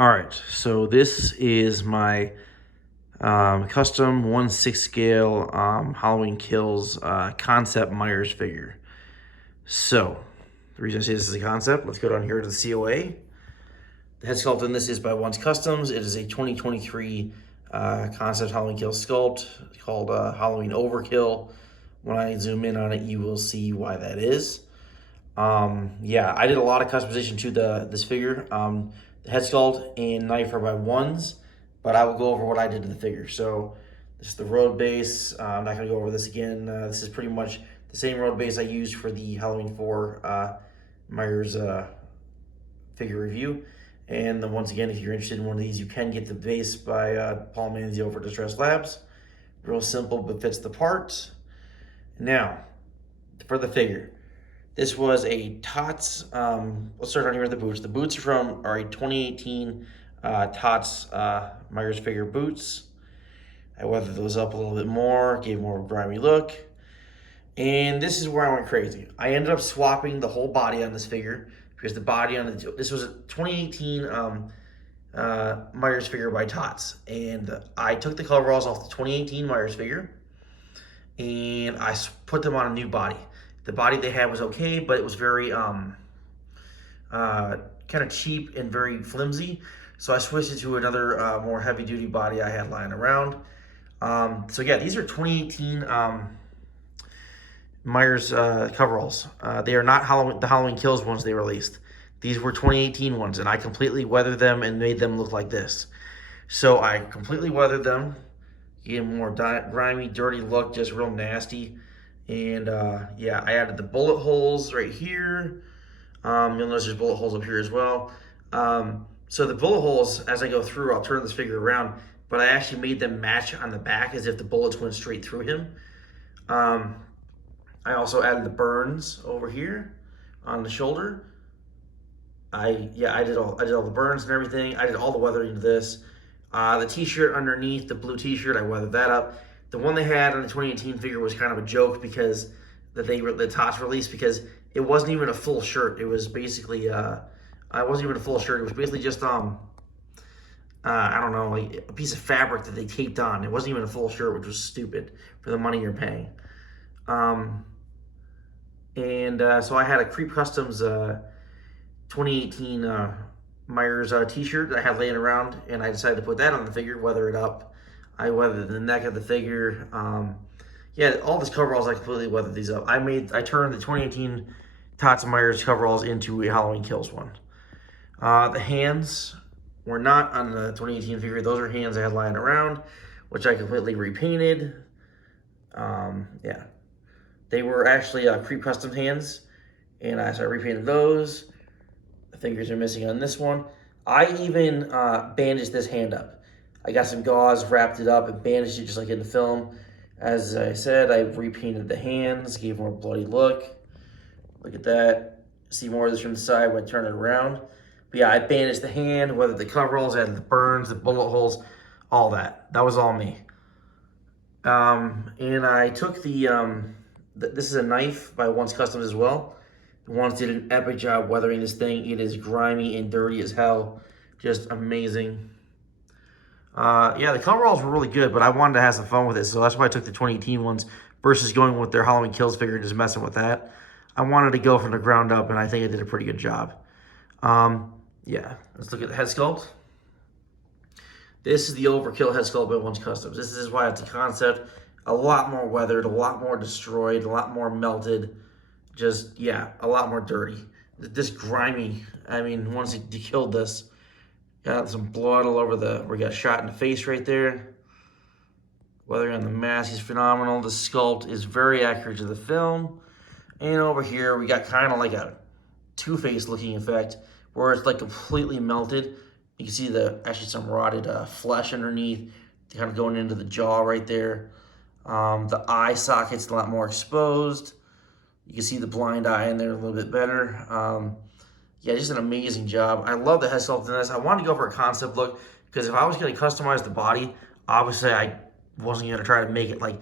All right, so this is my custom 1/6 scale Halloween Kills concept Myers figure. So, the reason I say this is a concept, let's go down here to the COA. The head sculpt in this is by Onescustoms. It is a 2023 concept Halloween Kills sculpt called Halloween Overkill. When I zoom in on it, you will see why that is. Yeah, I did a lot of customization to this figure. The head sculpt and knife are by ones, but I will go over what I did to the figure. So this is the road base. I'm not going to go over this again. This is pretty much the same road base I used for the Halloween 4 Myers figure review. And then once again, if you're interested in one of these, you can get the base by Paul Manzio for Distress Labs. Real simple, but fits the part. Now, for the figure. This was a TOTS, let's start on here with the boots. The boots are a 2018 TOTS Myers figure boots. I weathered those up a little bit more, gave more of a grimy look. And this is where I went crazy. I ended up swapping the whole body on this figure because the body on this was a 2018 Myers figure by TOTS. And I took the coveralls off the 2018 Myers figure and I put them on a new body. The body they had was okay, but it was very kind of cheap and very flimsy. So I switched it to another more heavy-duty body I had lying around. So yeah, these are 2018 Myers coveralls. They are not the Halloween Kills ones they released. These were 2018 ones, and I completely weathered them and made them look like this. So I completely weathered them, gave them more grimy, dirty look, just real nasty. And yeah, I added the bullet holes right here. You'll notice there's bullet holes up here as well. So the bullet holes, as I go through, I'll turn this figure around, but I actually made them match on the back as if the bullets went straight through him. I also added the burns over here on the shoulder. I did all the burns and everything. I did all the weathering to this. The t-shirt underneath, the blue t-shirt, I weathered that up. The one they had on the 2018 figure was kind of a joke because the TOTS released, because it wasn't even a full shirt. It was basically it wasn't even a full shirt. It was basically just I don't know, like a piece of fabric that they taped on. It wasn't even a full shirt, which was stupid for the money you're paying. So I had a Creep Customs 2018 Myers t-shirt that I had laying around, and I decided to put that on the figure, weather it up. I weathered the neck of the figure. Yeah, all these coveralls, I completely weathered these up. I turned the 2018 TOTS Myers coveralls into a Halloween Kills one. The hands were not on the 2018 figure. Those are hands I had lying around, which I completely repainted. Yeah, they were actually Creep Custom hands, and so I repainted those. The fingers are missing on this one. I even bandaged this hand up. I got some gauze, wrapped it up, and bandaged it just like in the film. As I said, I repainted the hands, gave more bloody look. Look at that. See more of this from the side when I turn it around. But yeah, I bandaged the hand, weathered the coveralls, added the burns, the bullet holes, all that. That was all me. And I took this is a knife by Onescustoms as well. The ones did an epic job weathering this thing. It is grimy and dirty as hell. Just amazing. Yeah, the coveralls were really good, but I wanted to have some fun with it, so that's why I took the 2018 ones versus going with their Halloween Kills figure and just messing with that. I wanted to go from the ground up, and I think I did a pretty good job. Yeah, let's look at the head sculpt. This is the Overkill head sculpt by Onescustoms. This is why it's a concept. A lot more weathered, a lot more destroyed, a lot more melted. Just, yeah, a lot more dirty. This grimy, I mean, once he killed this, got some blood all over where he got shot in the face right there. Weathering on the mask is phenomenal. The sculpt is very accurate to the film. And over here, we got kind of like a Two-Face looking effect where it's like completely melted. You can see actually some rotted flesh underneath, kind of going into the jaw right there. The eye socket's a lot more exposed. You can see the blind eye in there a little bit better. Yeah, just an amazing job. I love the head sculpt in this. I wanted to go for a concept look because if I was going to customize the body, obviously I wasn't going to try to make it like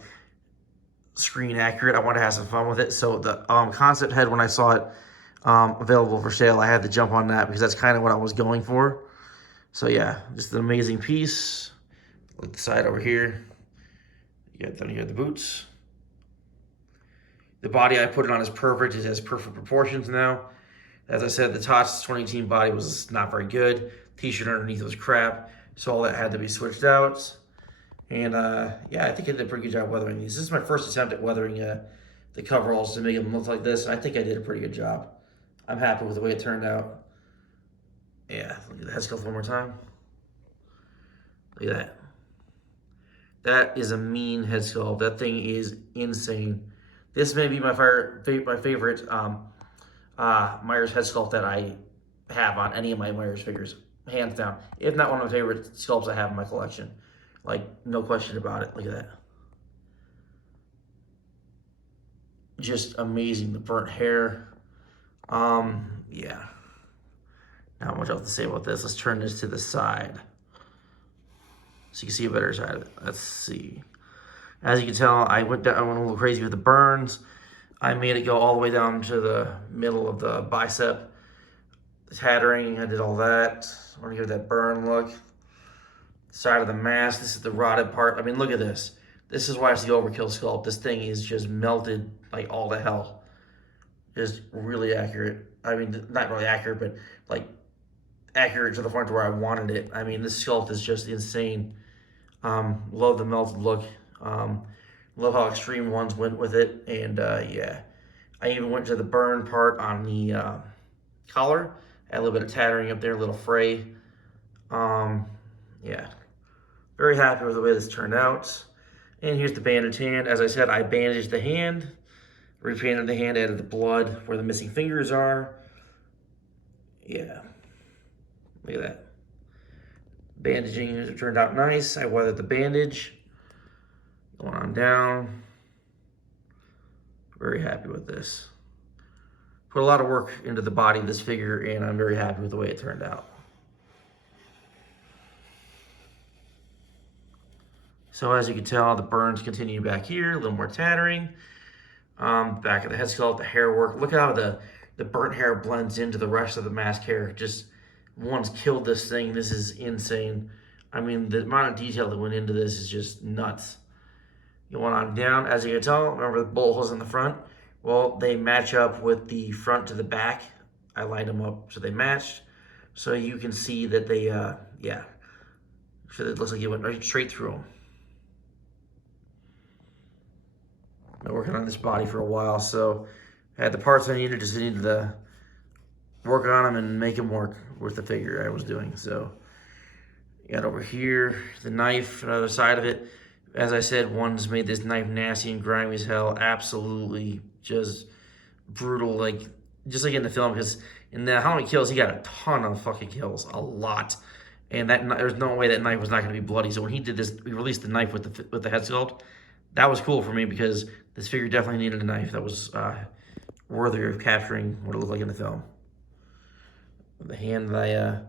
screen accurate. I wanted to have some fun with it. So the concept head, when I saw it available for sale, I had to jump on that because that's kind of what I was going for. So yeah, just an amazing piece. Look at the side over here. You got the boots. The body I put it on is perfect. It has perfect proportions now. As I said, the TOTS 2018 body was not very good. T-shirt underneath was crap, so all that had to be switched out. And yeah, I think I did a pretty good job weathering these. This is my first attempt at weathering the coveralls to make them look like this, and I think I did a pretty good job. I'm happy with the way it turned out. Yeah, look at the head sculpt one more time. Look at that. That is a mean head sculpt. That thing is insane. This may be my favorite Myers head sculpt that I have on any of my Myers figures, hands down. If not one of my favorite sculpts I have in my collection. Like, no question about it. Look at that. Just amazing. The burnt hair. Yeah. Not much else to say about this. Let's turn this to the side so you can see a better side of it. Let's see. As you can tell, I went a little crazy with the burns. I made it go all the way down to the middle of the bicep. The tattering, I did all that. I want to give that burn look. Side of the mask, this is the rotted part. I mean, look at this. This is why it's the overkill sculpt. This thing is just melted like all to hell. Just really accurate. I mean, not really accurate, but like accurate to the point where I wanted it. I mean, this sculpt is just insane. Love the melted look. Love how extreme ones went with it. And yeah, I even went to the burn part on the collar. Had a little bit of tattering up there, a little fray. Yeah, very happy with the way this turned out. And here's the bandaged hand. As I said, I bandaged the hand, repainted the hand, added the blood where the missing fingers are. Yeah, look at that. Bandaging it turned out nice. I weathered the bandage. Going on down. Very happy with this. Put a lot of work into the body of this figure, and I'm very happy with the way it turned out. So as you can tell, the burns continue back here, a little more tattering. Back of the head sculpt, the hair work. Look how the burnt hair blends into the rest of the mask hair. Just, one's killed this thing. This is insane. I mean, the amount of detail that went into this is just nuts. Going on down, as you can tell, remember the bullet holes in the front? Well, they match up with the front to the back. I lined them up so they matched. So you can see that they, yeah. So it looks like it went right straight through them. Been working on this body for a while, so I had the parts I needed, just needed to work on them and make them work with the figure I was doing. So you got over here, the knife, another side of it. As I said, one's made this knife nasty and grimy as hell. Absolutely just brutal, like just like in the film, because in the How Many Kills, he got a ton of fucking kills, a lot. And that there's no way that knife was not going to be bloody. So when he did this, he released the knife with the head sculpt. That was cool for me because this figure definitely needed a knife that was worthy of capturing what it looked like in the film. The hand that I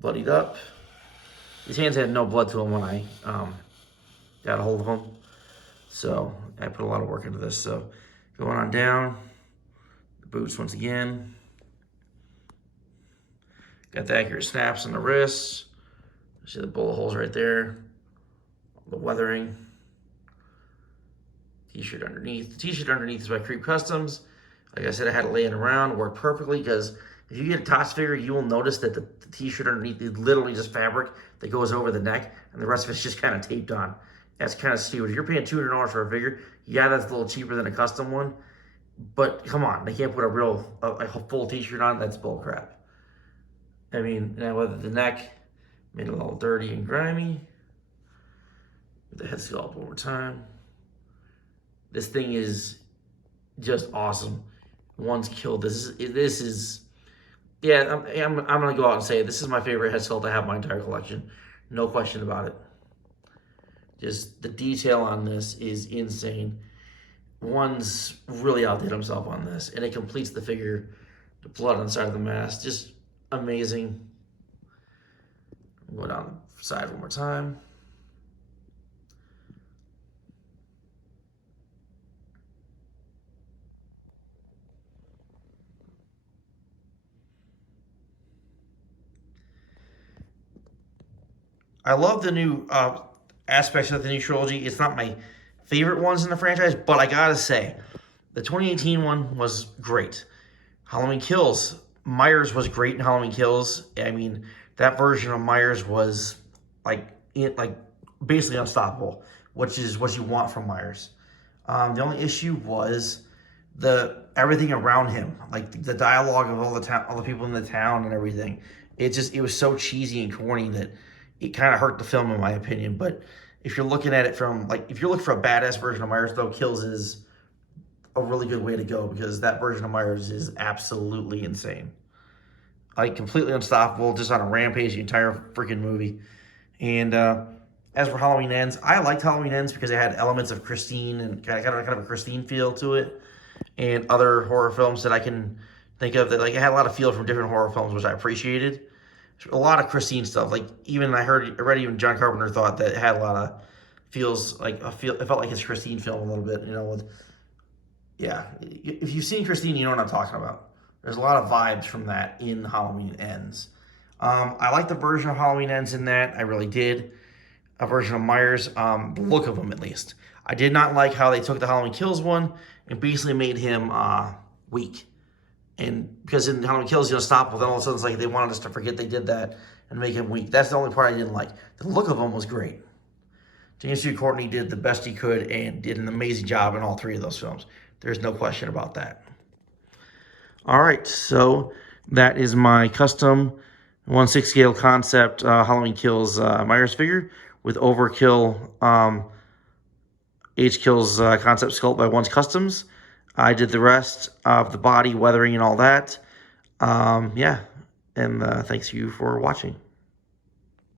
bloodied up. These hands had no blood to them when I got a hold of them. So I put a lot of work into this. So going on down, the boots once again. Got the accurate snaps on the wrists. See the bullet holes right there. The weathering. T-shirt underneath. The T-shirt underneath is by Creep Customs. Like I said, I had it laying around, worked perfectly, because if you get a TOTS figure, you will notice that the T-shirt underneath is literally just fabric that goes over the neck, and the rest of it's just kind of taped on. That's kind of stupid. If you're paying $200 for a figure, yeah, that's a little cheaper than a custom one, but come on, they can't put a full T-shirt on. That's bull crap. I mean, now whether the neck made it a little dirty and grimy. The head sculpt one more time. This thing is just awesome. One's killed. This is yeah, I'm gonna go out and say it. This is my favorite head sculpt I have in my entire collection. No question about it. Just the detail on this is insane. One's really outdid himself on this, and it completes the figure. The blood on the side of the mask, just amazing. Go down the side one more time. I love the new aspects of the new trilogy. It's not my favorite ones in the franchise, but I gotta say, the 2018 one was great. Halloween Kills, Myers was great in Halloween Kills. I mean, that version of Myers was like like basically unstoppable, which is what you want from Myers. The only issue was the everything around him, like the dialogue of all the people in the town and everything. It was so cheesy and corny that it kind of hurt the film in my opinion. But if you're looking at it from like if you're looking for a badass version of Myers, though, Kills is a really good way to go because that version of Myers is absolutely insane. Like completely unstoppable, just on a rampage the entire freaking movie. And as for Halloween Ends, I liked Halloween Ends because it had elements of Christine and kind of a Christine feel to it, and other horror films that I can think of that like it had a lot of feel from different horror films, which I appreciated. A lot of Christine stuff, like even I read even John Carpenter thought that it had a lot of feels like a feel. It felt like his Christine film a little bit, you know. Yeah, if you've seen Christine, you know what I'm talking about. There's a lot of vibes from that in Halloween Ends. I like the version of Halloween Ends in that. I really did. A version of Myers, the look of him at least. I did not like how they took the Halloween Kills one and basically made him weak. And because in Halloween Kills, he's unstoppable, then all of a sudden it's like they wanted us to forget they did that and make him weak. That's the only part I didn't like. The look of him was great. James C. Courtney did the best he could and did an amazing job in all three of those films. There's no question about that. All right, so that is my custom 1/6 scale concept Halloween Kills Myers figure with Overkill Age Kills concept sculpt by Onescustoms. I did the rest of the body, weathering, and all that. Yeah, and thanks you for watching.